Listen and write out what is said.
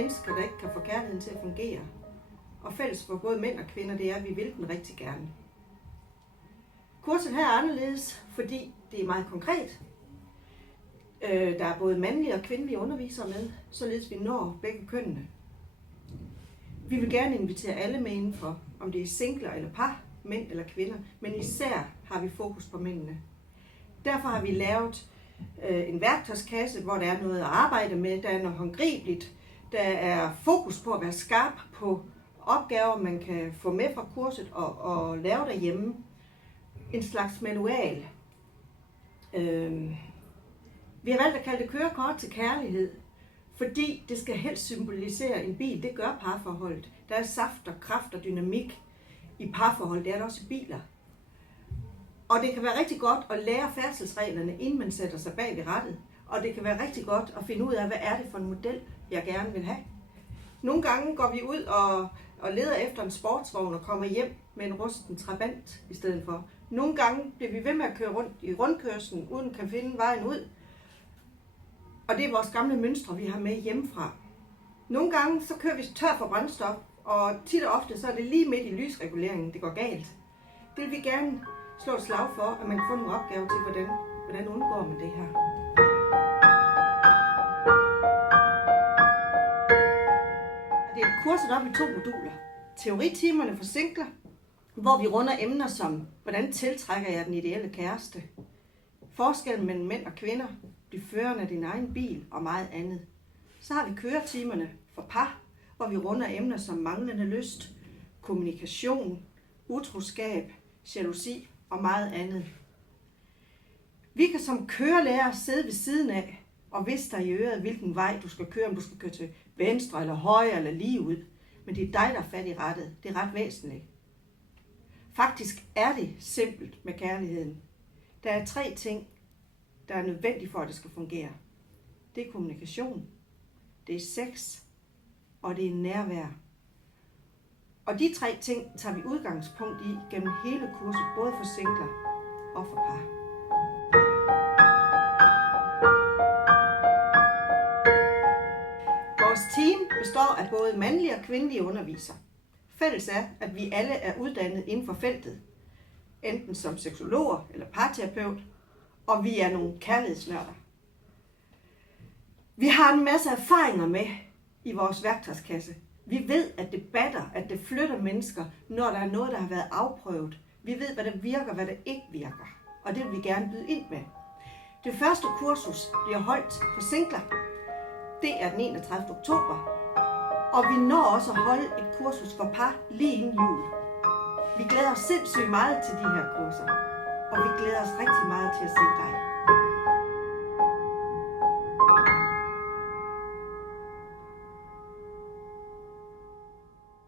mennesker, der ikke kan få kærligheden til at fungere. Og fælles for både mænd og kvinder, det er, at vi vil den rigtig gerne. Kurset her er anderledes, fordi det er meget konkret. Der er både mandlige og kvindelige undervisere med, således vi når begge kønnene. Vi vil gerne invitere alle med indenfor, om det er singler eller par, mænd eller kvinder, men især har vi fokus på mændene. Derfor har vi lavet en værktøjskasse, hvor der er noget at arbejde med, der er noget håndgribeligt, der er fokus på at være skarp på opgaver, man kan få med fra kurset og lave derhjemme. En slags manual. Vi har valgt at kalde det kørekort til kærlighed, fordi det skal helst symbolisere en bil. Det gør parforholdet. Der er saft og kraft og dynamik i parforhold. Det er der også i biler. Og det kan være rigtig godt at lære færdselsreglerne, inden man sætter sig bag ved rattet. Og det kan være rigtig godt at finde ud af, hvad er det for en model, jeg gerne vil have. Nogle gange går vi ud og leder efter en sportsvogn og kommer hjem med en rusten trabant i stedet for. Nogle gange bliver vi ved med at køre rundt i rundkørslen, uden kan finde vejen ud. Og det er vores gamle mønstre, vi har med hjemmefra. Nogle gange så kører vi tør for brændstof, og tit og ofte så er det lige midt i lysreguleringen, det går galt. Det vil vi gerne slå et slag for, at man kan få nogle opgaver til, hvordan undgår man det her. Det er kurset op i 2 moduler. Teoritimerne for singler, hvor vi runder emner som, hvordan tiltrækker jeg den ideelle kæreste, forskellen mellem mænd og kvinder, blive føreren af din egen bil og meget andet. Så har vi køretimerne for par, hvor vi runder emner som manglende lyst, kommunikation, utroskab, jalousi og meget andet. Vi kan som kørelærer sidde ved siden af og vidste dig i øret, hvilken vej du skal køre, om du skal køre til venstre eller højre eller lige ud. Men det er dig, der er fat i rattet. Det er ret væsentligt. Faktisk er det simpelt med kærligheden. Der er 3 ting, der er nødvendige for, at det skal fungere. Det er kommunikation, det er sex, og det er nærvær. Og de 3 ting tager vi udgangspunkt i gennem hele kurset, både for singler og for par. Vores team består af både mandlige og kvindelige undervisere. Fælles er, at vi alle er uddannet inden for feltet, enten som seksologer eller parterapeut, og vi er nogle kærlighedsnørder. Vi har en masse erfaringer med i vores værktøjskasse. Vi ved, at det batter, at det flytter mennesker, når der er noget, der har været afprøvet. Vi ved, hvad der virker, hvad der ikke virker, og det vil vi gerne byde ind med. Det første kursus bliver holdt for singler. Det er den 31. oktober, og vi når også at holde et kursus for par lige inden jul. Vi glæder os sindssygt meget til de her kurser, og vi glæder os rigtig meget til at se dig.